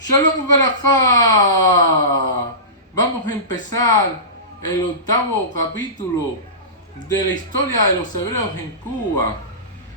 Shalom Barajá. Vamos a empezar el 8º capítulo de la historia de los hebreos en Cuba.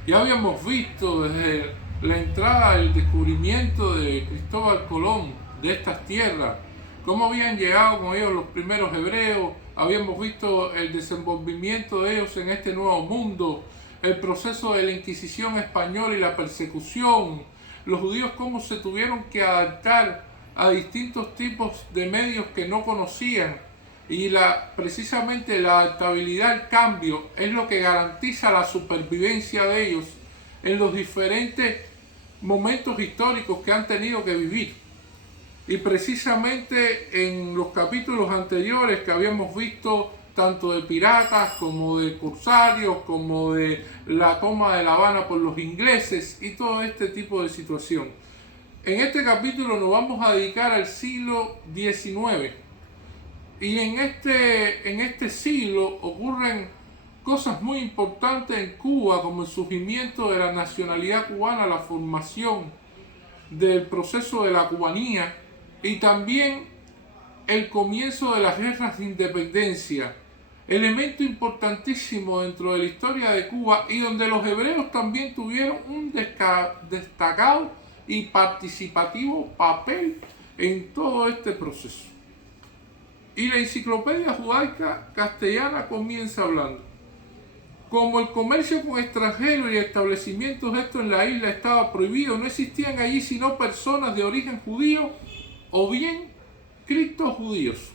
Ya habíamos visto desde la entrada, el descubrimiento de Cristóbal Colón de estas tierras, cómo habían llegado con ellos los primeros hebreos. Habíamos visto el desenvolvimiento de ellos en este nuevo mundo, el proceso de la Inquisición española y la persecución, los judíos cómo se tuvieron que adaptar a distintos tipos de medios que no conocían, y precisamente la adaptabilidad al cambio es lo que garantiza la supervivencia de ellos en los diferentes momentos históricos que han tenido que vivir. Y precisamente en los capítulos anteriores que habíamos visto, tanto de piratas como de corsarios, como de la toma de La Habana por los ingleses y todo este tipo de situación. En este capítulo nos vamos a dedicar al siglo XIX. Y en este siglo ocurren cosas muy importantes en Cuba, como el surgimiento de la nacionalidad cubana, la formación del proceso de la cubanía y también el comienzo de las guerras de independencia, elemento importantísimo dentro de la historia de Cuba, y donde los hebreos también tuvieron un destacado y participativo papel en todo este proceso. Y la Enciclopedia Judaica Castellana comienza hablando: como el comercio con extranjeros y establecimientos de estos en la isla estaba prohibido, no existían allí sino personas de origen judío o bien criptojudíos,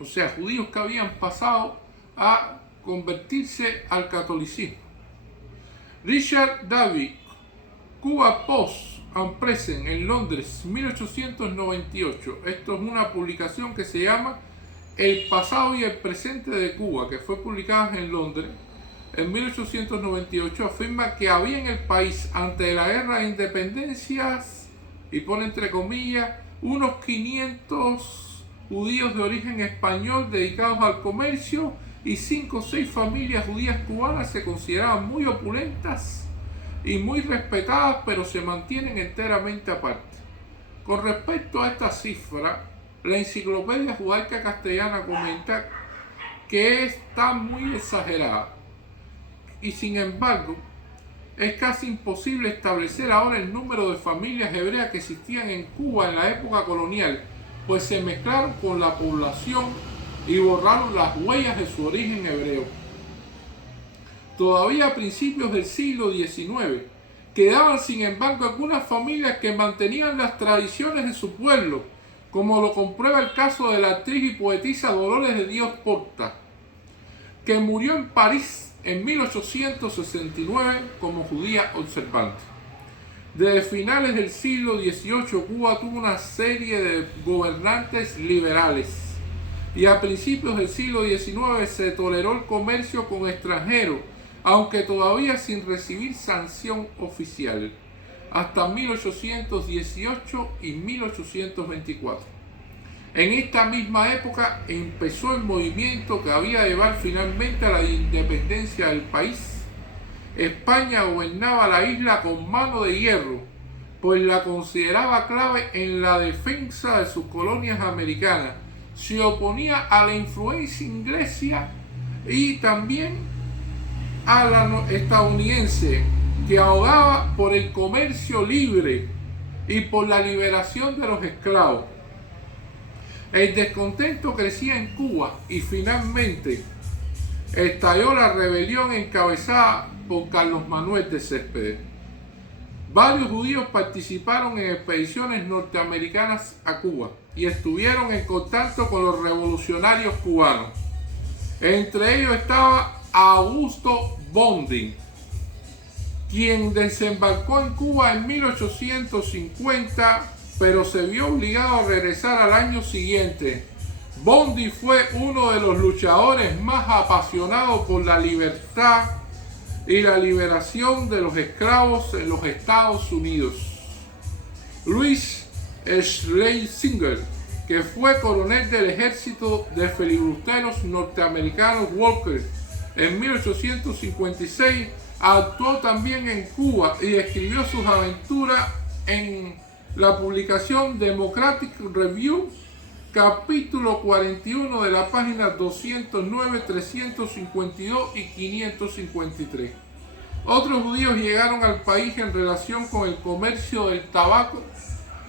o sea, judíos que habían pasado a convertirse al catolicismo. Richard David, Cuba Post and Present, en Londres, 1898. Esto es una publicación que se llama El pasado y el presente de Cuba, que fue publicada en Londres en 1898. Afirma que había en el país, ante la guerra de independencias, y pone entre comillas, unos 500 judíos de origen español dedicados al comercio, y 5 o 6 familias judías cubanas se consideraban muy opulentas y muy respetadas, pero se mantienen enteramente aparte. Con respecto a esta cifra, la Enciclopedia Judaica Castellana comenta que está muy exagerada, y sin embargo es casi imposible establecer ahora el número de familias hebreas que existían en Cuba en la época colonial, pues se mezclaron con la población y borraron las huellas de su origen hebreo. Todavía a principios del siglo XIX quedaban sin embargo algunas familias que mantenían las tradiciones de su pueblo, como lo comprueba el caso de la actriz y poetisa Dolores de Dios Porta, que murió en París en 1869 como judía observante. Desde finales del siglo XVIII, Cuba tuvo una serie de gobernantes liberales, y a principios del siglo XIX se toleró el comercio con extranjeros, aunque todavía sin recibir sanción oficial, hasta 1818 y 1824. En esta misma época empezó el movimiento que había de llevar finalmente a la independencia del país. España gobernaba la isla con mano de hierro, pues la consideraba clave en la defensa de sus colonias americanas. Se oponía a la influencia inglesa y también a la estadounidense, que abogaba por el comercio libre y por la liberación de los esclavos. El descontento crecía en Cuba y finalmente estalló la rebelión encabezada por Carlos Manuel de Céspedes. Varios judíos participaron en expediciones norteamericanas a Cuba y estuvieron en contacto con los revolucionarios cubanos. Entre ellos estaba Augusto Bondi, quien desembarcó en Cuba en 1850, pero se vio obligado a regresar al año siguiente. Bondi fue uno de los luchadores más apasionados por la libertad y la liberación de los esclavos en los Estados Unidos. Louis Schlesinger, que fue coronel del ejército de filibusteros norteamericanos Walker en 1856, actuó también en Cuba y escribió sus aventuras en la publicación Democratic Review, capítulo 41 de la página 209, 352 y 553. Otros judíos llegaron al país en relación con el comercio del tabaco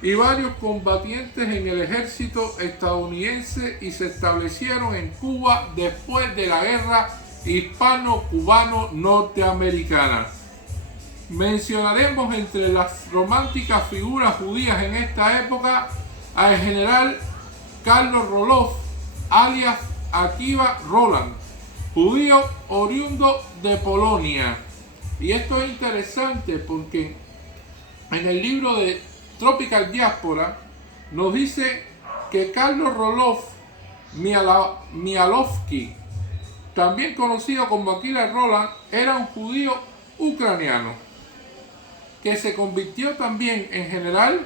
y varios combatientes en el ejército estadounidense y se establecieron en Cuba después de la guerra hispano-cubano-norteamericana. Mencionaremos entre las románticas figuras judías en esta época al general Carlos Roloff, alias Akiva Roland, judío oriundo de Polonia. Y esto es interesante porque en el libro de Tropical Diaspora nos dice que Carlos Roloff Mialovsky, también conocido como Akiva Roland, era un judío ucraniano que se convirtió también en general,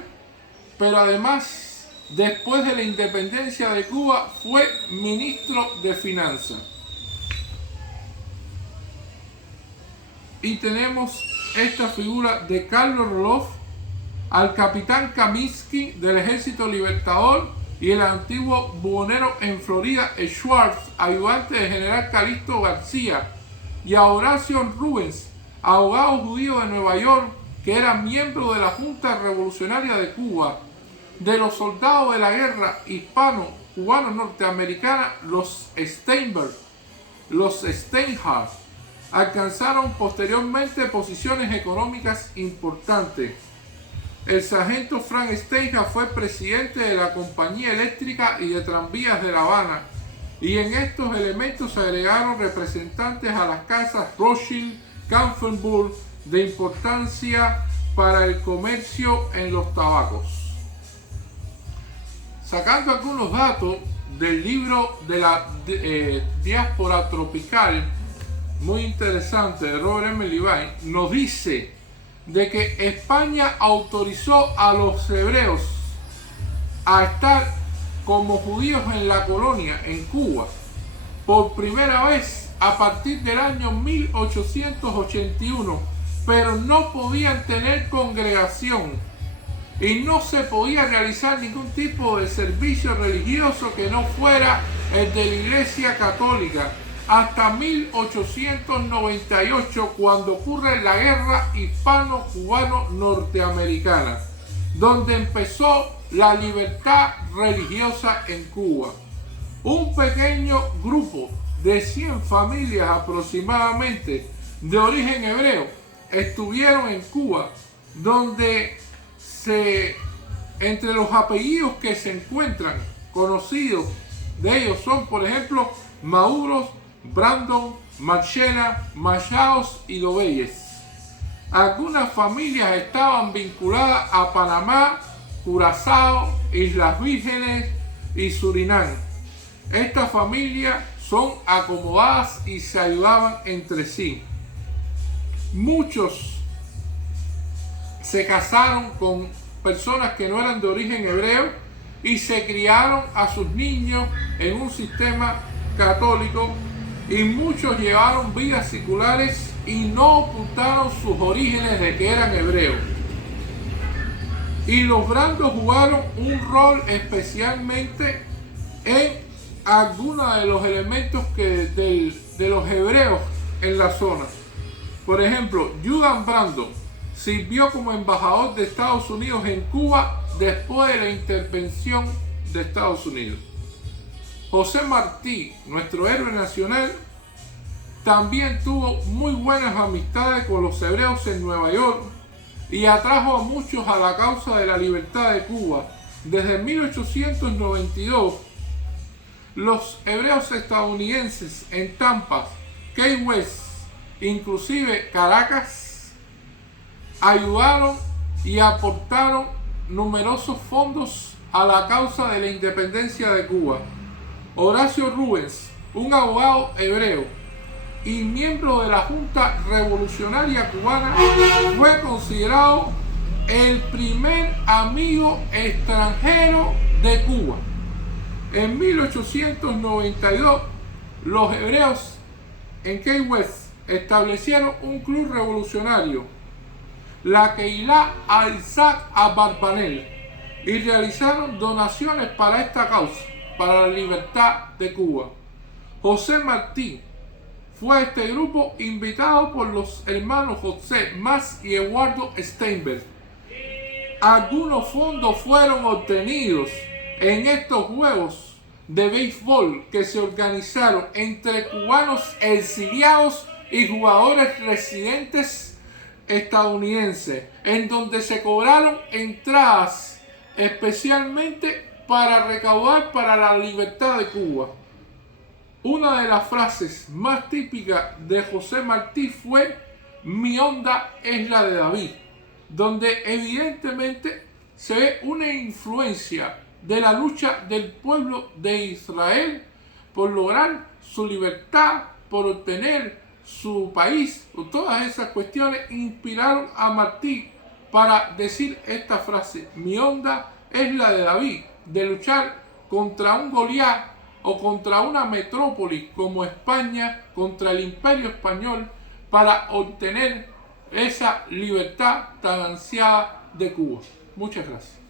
pero además, después de la independencia de Cuba, fue ministro de Finanzas. Y tenemos esta figura de Carlos Roloff, al capitán Kaminsky del Ejército Libertador y el antiguo buhonero en Florida Schwartz, ayudante del general Calixto García, y a Horacio Rubens, abogado judío de Nueva York, que era miembro de la Junta Revolucionaria de Cuba, de los soldados de la guerra hispano-cubano-norteamericana, los Steinberg, los Steinhardt, alcanzaron posteriormente posiciones económicas importantes. El sargento Frank Steinhardt fue presidente de la Compañía Eléctrica y de Tranvías de La Habana, y en estos elementos se agregaron representantes a las casas Rothschild, Kampfenburg, de importancia para el comercio en los tabacos. Sacando algunos datos del libro de la diáspora tropical, muy interesante, de Robert M. Levi, nos dice de que España autorizó a los hebreos a estar como judíos en la colonia, en Cuba, por primera vez a partir del año 1881, pero no podían tener congregación y no se podía realizar ningún tipo de servicio religioso que no fuera el de la Iglesia Católica, hasta 1898, cuando ocurre la guerra hispano-cubano-norteamericana, donde empezó la libertad religiosa en Cuba. Un pequeño grupo de 100 familias aproximadamente de origen hebreo estuvieron en Cuba, donde entre los apellidos que se encuentran conocidos de ellos son, por ejemplo, Mauros, Brandon, Marchena, Machaos y Dobelles. Algunas familias estaban vinculadas a Panamá, Curazao, Islas Vírgenes y Surinam. Estas familias son acomodadas y se ayudaban entre sí. Muchos se casaron con personas que no eran de origen hebreo y se criaron a sus niños en un sistema católico, y muchos llevaron vidas seculares y no ocultaron sus orígenes de que eran hebreos. Y los brandos jugaron un rol especialmente en algunos de los elementos de los hebreos en la zona. Por ejemplo, Judan Brando sirvió como embajador de Estados Unidos en Cuba después de la intervención de Estados Unidos. José Martí, nuestro héroe nacional, también tuvo muy buenas amistades con los hebreos en Nueva York y atrajo a muchos a la causa de la libertad de Cuba. Desde 1892, los hebreos estadounidenses en Tampa, Key West, inclusive Caracas, ayudaron y aportaron numerosos fondos a la causa de la independencia de Cuba. Horacio Rubens, un abogado hebreo y miembro de la Junta Revolucionaria Cubana, fue considerado el primer amigo extranjero de Cuba. En 1892, los hebreos en Key West establecieron un club revolucionario, la Keilah Isaac Abarbanel, y realizaron donaciones para esta causa, para la libertad de Cuba. José Martí fue a este grupo invitado por los hermanos José Mas y Eduardo Steinberg. Algunos fondos fueron obtenidos en estos juegos de béisbol que se organizaron entre cubanos exiliados y jugadores residentes estadounidenses, en donde se cobraron entradas especialmente para recaudar para la libertad de Cuba. Una de las frases más típicas de José Martí fue: "Mi onda es la de David", donde evidentemente se ve una influencia de la lucha del pueblo de Israel por lograr su libertad, por obtener su país. Todas esas cuestiones inspiraron a Martí para decir esta frase: "Mi onda es la de David", de luchar contra un Goliat o contra una metrópoli como España, contra el Imperio Español, para obtener esa libertad tan ansiada de Cuba. Muchas gracias.